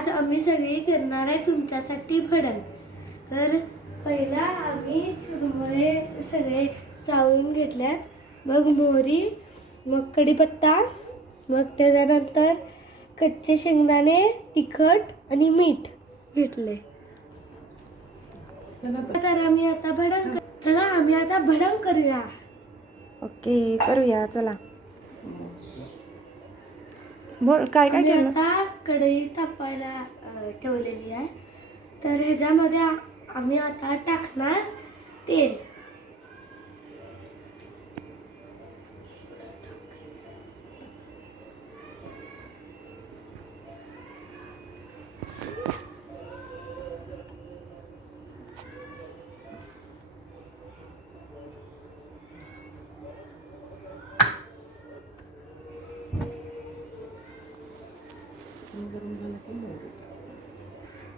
आज आम्ही सगळे करणार आहे तुमच्यासाठी भडंग. तर पहिला आम्ही चुरमुरे सगळे चाळून घेतल्यात, मग मोहरी, मग कढीपत्ता, मग त्याच्यानंतर कच्चे शेंगदाणे, तिखट आणि मीठ घेतले. तर आम्ही आता भडंग करूया. ओके, करूया. चला, बोल काय काय आम्ही केलं. आता कढई तापायला ठेवलेली आहे. तर ह्याच्यामध्ये आम्ही आता टाकणार तेल.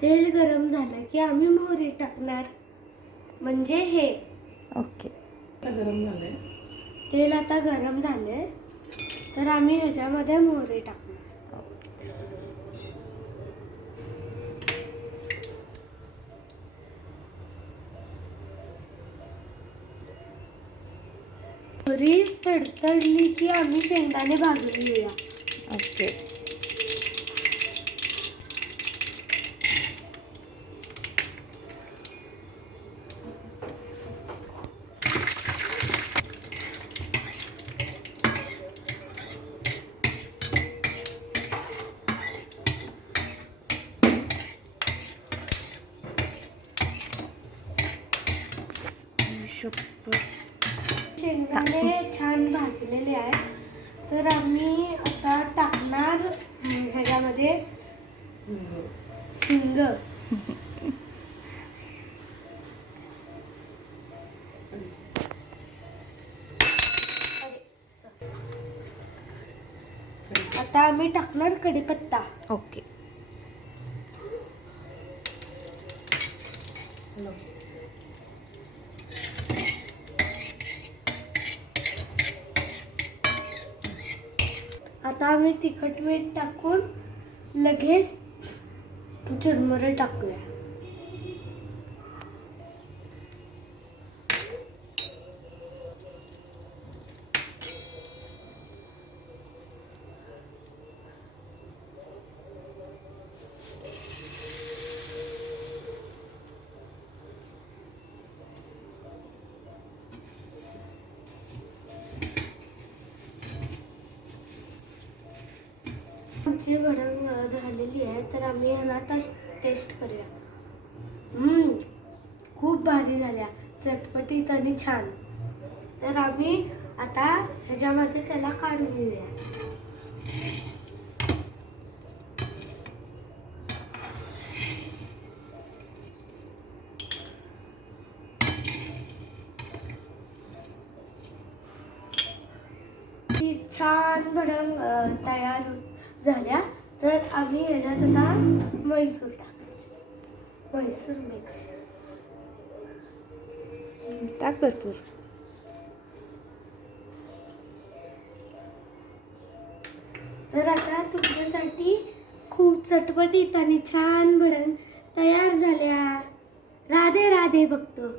तेल गरम झालं की आम्ही मोहरी टाकणार, म्हणजे हे. ओके, गरम झालंय. तेल आता गरम झाले, तर आम्ही ह्याच्यामध्ये मोहरी टाकणार. मोहरी तडतडली की आम्ही शेंगदाणे भाजून घेऊया. ओके. शेंगदाणे छान भाजलेले आहेत, तर आम्ही आता टाकणार ह्याच्यामध्ये हिंग. आता आम्ही टाकणार कढीपत्ता. ओके. आता आम्ही तिखट मीठ टाकून लगेच चुरमुरे टाकूया. आमची भडंग झालेली आहे, तर आम्ही ह्याला आता टेस्ट करूया. खूप भारी झाल्या, चटपटीत आणि छान. तर आम्ही आता ह्याच्यामध्ये त्याला काढून घेऊया. ही छान भडंग तयार झाल्या, तर आम्ही ह्याच्यात आता म्हैसूर टाकायचं. म्हैसूर मिक्स टाक भरपूर. तर आता तुमच्यासाठी खूप चटपटीत आणि छान भडंग तयार झाल्या. राधे राधे बघतो.